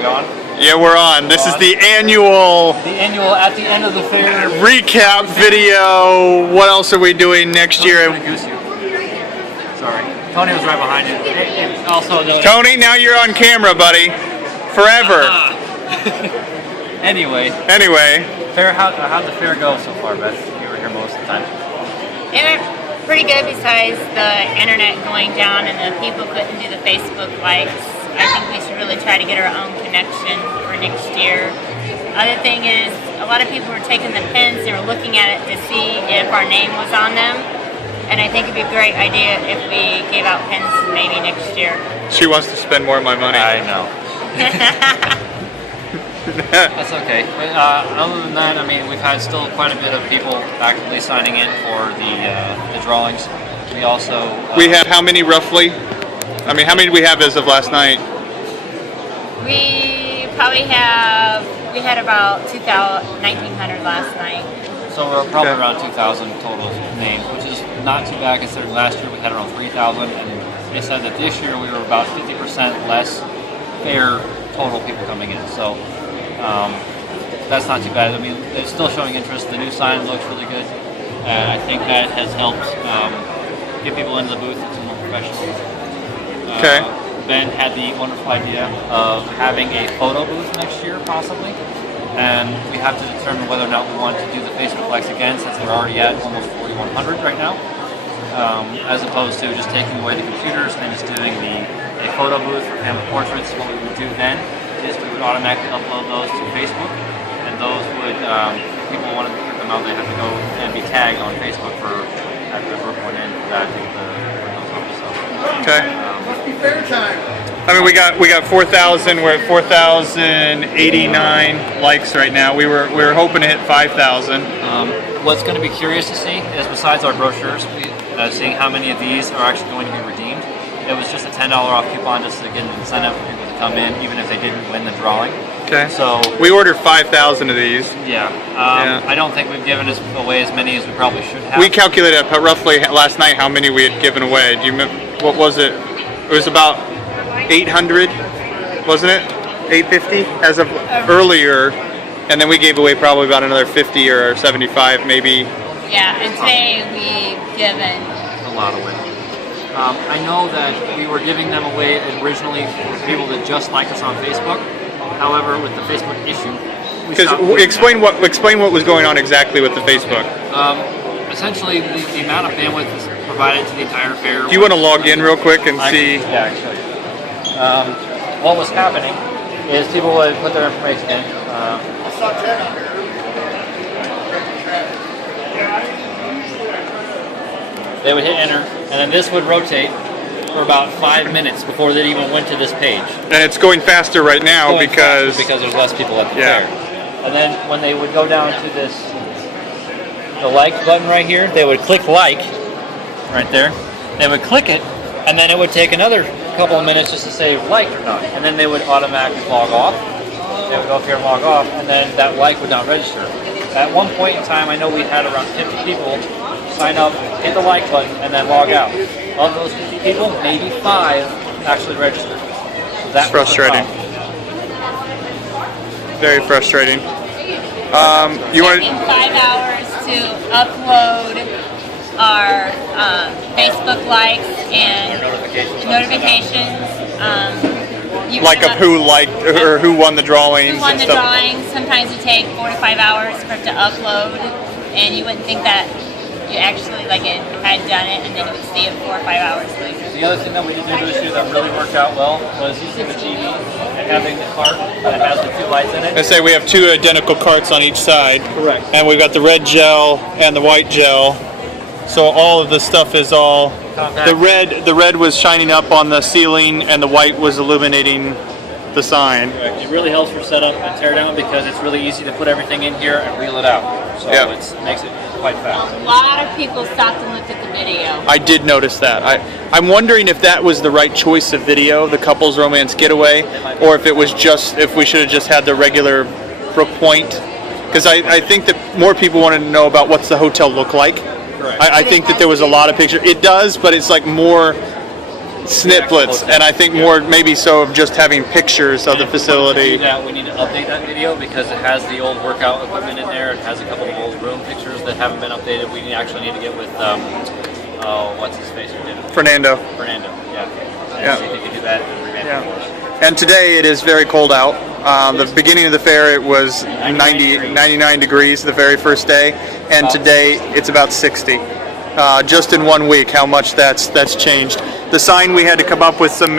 We on? Yeah, we're on. This is the annual at the end of the fair recap video. What else are we doing next year? Sorry, Tony was right behind you. Also, Tony, now you're on camera, buddy. Forever. Anyway, fair. How'd the fair go so far, Beth? You were here most of the time. It went pretty good, besides the internet going down and the people couldn't do the Facebook likes. I think we should really try to get our own connection for next year. Other thing is, a lot of people were taking the pins and were looking at it to see if our name was on them. And I think it'd be a great idea if we gave out pins maybe next year. She wants to spend more of my money. I know. That's okay. But other than that, I mean, we've had still quite a bit of people actively signing in for the drawings. We also we have how many roughly? I mean, how many do we have as of last night? We had about 1,900 last night. So we're probably around 2,000 total names, which is not too bad considering last year we had around 3,000, and they said that this year we were about 50% less fair total people coming in. So that's not too bad. I mean, it's still showing interest. The new sign looks really good, and I think that has helped get people into the booth. It's more professional. Okay. Ben had the wonderful idea of having a photo booth next year, possibly, and we have to determine whether or not we want to do the Facebook likes again, since we're already at almost 4,100 right now, as opposed to just taking away the computers and just doing a photo booth for family portraits. What we would do then is we would automatically upload those to Facebook, and those would, if people wanted to print them out, they have to go and be tagged on Facebook for at the Brook Pointe Inn for that to get the so. Okay. Must be fair time. I mean, we got 4,000. We're at 4,089 likes right now. We were hoping to hit 5,000. What's going to be curious to see is, besides our brochures, seeing how many of these are actually going to be redeemed. It was just a $10 off coupon just to get an incentive for people to come in, even if they didn't win the drawing. Okay. So we ordered 5,000 of these. Yeah. I don't think we've given away as many as we probably should have. We calculated roughly last night how many we had given away. Do you remember? What was it? It was about 800, wasn't it? 850 as of earlier, and then we gave away probably about another 50 or 75 maybe. Yeah, and today we've given a lot away. I know that we were giving them away originally for people that just like us on Facebook. However, with the Facebook issue, explain what was going on exactly with the Facebook. Essentially, the amount of bandwidth is provided to the entire fair. Do you want to log in real quick and see? Yeah, actually. What was happening is people would put their information in. I saw 10 on here. They would hit enter, and then this would rotate for about 5 minutes before they even went to this page. And it's going faster right now because there's less people at the fair. And then when they would go down to the like button right here, they would click like right there. They would click it, and then it would take another couple of minutes just to say liked or not. And then they would automatically log off. They would go up here and log off, and then that like would not register. At one point in time, I know we had around 50 people sign up, hit the like button, and then log out. Of those 50 people, maybe 5 actually registered. So that's frustrating. Very frustrating. You want 5 hours to upload our Facebook likes and notifications. Like of who liked or who won the drawings. Who won the drawings. Sometimes it takes 4 to 5 hours for it to upload, and you wouldn't think that you actually had done it, and then you would see it 4 or 5 hours later. The other thing that we did do this year that really worked out well was using the TV and having the cart that has the 2 lights in it. I say we have 2 identical carts on each side. Correct. And we've got the red gel and the white gel. So all of the stuff is all compact. The red was shining up on the ceiling, and the white was illuminating the sign. Correct. It really helps for setup and tear down because it's really easy to put everything in here and reel it out. So it makes it quite fast. A lot of people stopped and looked at the video. I did notice that. I'm wondering if that was the right choice of video, the couples romance getaway, or if it was if we should have just had the regular Brook Pointe. Because I think that more people wanted to know about what's the hotel look like. Correct. I think that there was a lot of pictures. It does, but it's like more snippets, and I think more maybe so of just having pictures of the facility. Yeah, we need to update that video because it has the old workout equipment in there. It has a couple of old room pictures that haven't been updated. We actually need to get with what's his face who did it? Fernando. Yeah. Yeah. See if he can do that and revamp it for us. And today it is very cold out. The beginning of the fair it was 99 degrees the very first day, and today it's about 60. Just in 1 week, how much that's changed. The sign, we had to come up with some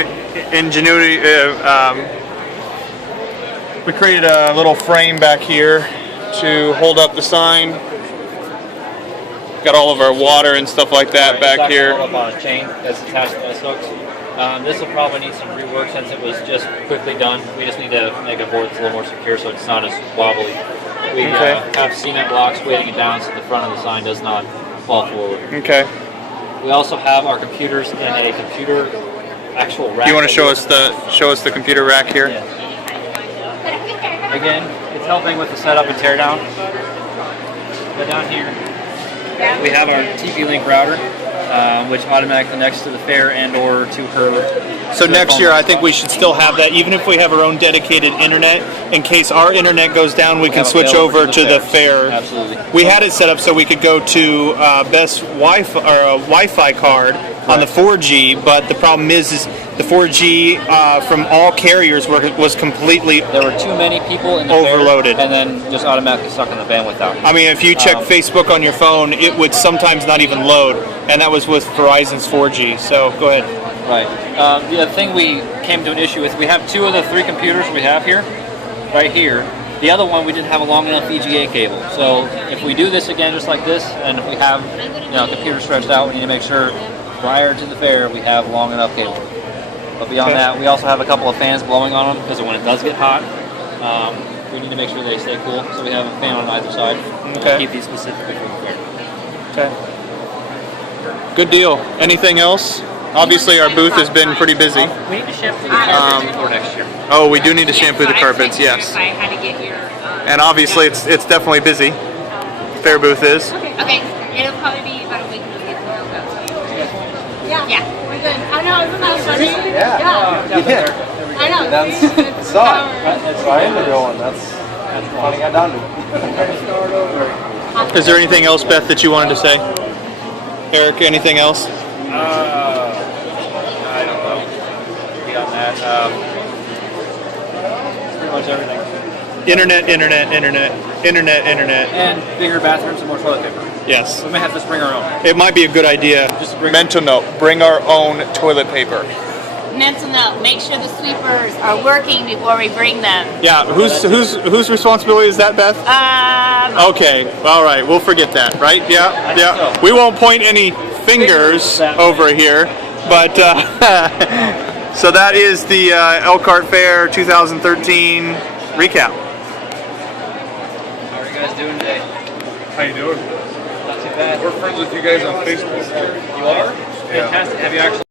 ingenuity. We created a little frame back here to hold up the sign. Got all of our water and stuff like that back here. Hold up on a chain that's attached to the hooks. This will probably need some rework since it was just quickly done. We just need to make a board that's a little more secure so it's not as wobbly. We have cement blocks weighting it down so the front of the sign does not fall forward. Okay. We also have our computers in a computer actual rack. You want to show us the computer rack here? Yeah. Again, it's helping with the setup and teardown. But down here, we have our TP-Link router, which automatically connects to the fair and or to her. So next year, I think we should still have that, even if we have our own dedicated internet. In case our internet goes down, we can switch over to the fair. Absolutely. We had it set up so we could go to Best Wi-Fi or a Wi-Fi card on the 4G, but the problem is the 4G from all carriers was completely there were too many people in the overloaded, fair, and then just automatically sucking the bandwidth out. I mean, if you check Facebook on your phone, it would sometimes not even load, and that was with Verizon's 4G. So go ahead. Right. The thing we came to an issue with, we have 2 of the 3 computers we have here, right here. The other one, we didn't have a long enough VGA cable. So if we do this again just like this, and if we have computer stretched out, we need to make sure prior to the fair we have long enough cable. But beyond that, we also have a couple of fans blowing on them because when it does get hot, we need to make sure they stay cool. So we have a fan on either side. Okay. Keep these specifically for the fair. Okay. Good deal. Anything else? Obviously, our booth has been pretty busy. We need to shampoo the carpets for next year. Oh, we do need to shampoo the carpets, yes. I had to get your. And obviously, it's definitely busy. Fair booth is. Okay, it'll probably be about a week when we get the logo. Yeah, we're good. I know, isn't that funny? Yeah. I know. That's saw it. That's why I ended going. That's when I got down to it. Is there anything else, Beth, that you wanted to say? Eric, anything else? I don't know. Beyond that, pretty much everything. Internet. And bigger bathrooms and more toilet paper. Yes. We may have to bring our own. It might be a good idea. Just bring Mental note, bring our own toilet paper. Mental note, make sure the sweepers are working before we bring them. Yeah, whose responsibility is that, Beth? Okay, all right, we'll forget that, right? Yeah. We won't point any fingers over here, but so that is the Elkhart Fair 2013 recap. How are you guys doing today? How you doing? Not too bad. We're friends with you guys on Facebook. You are? Fantastic. Have you actually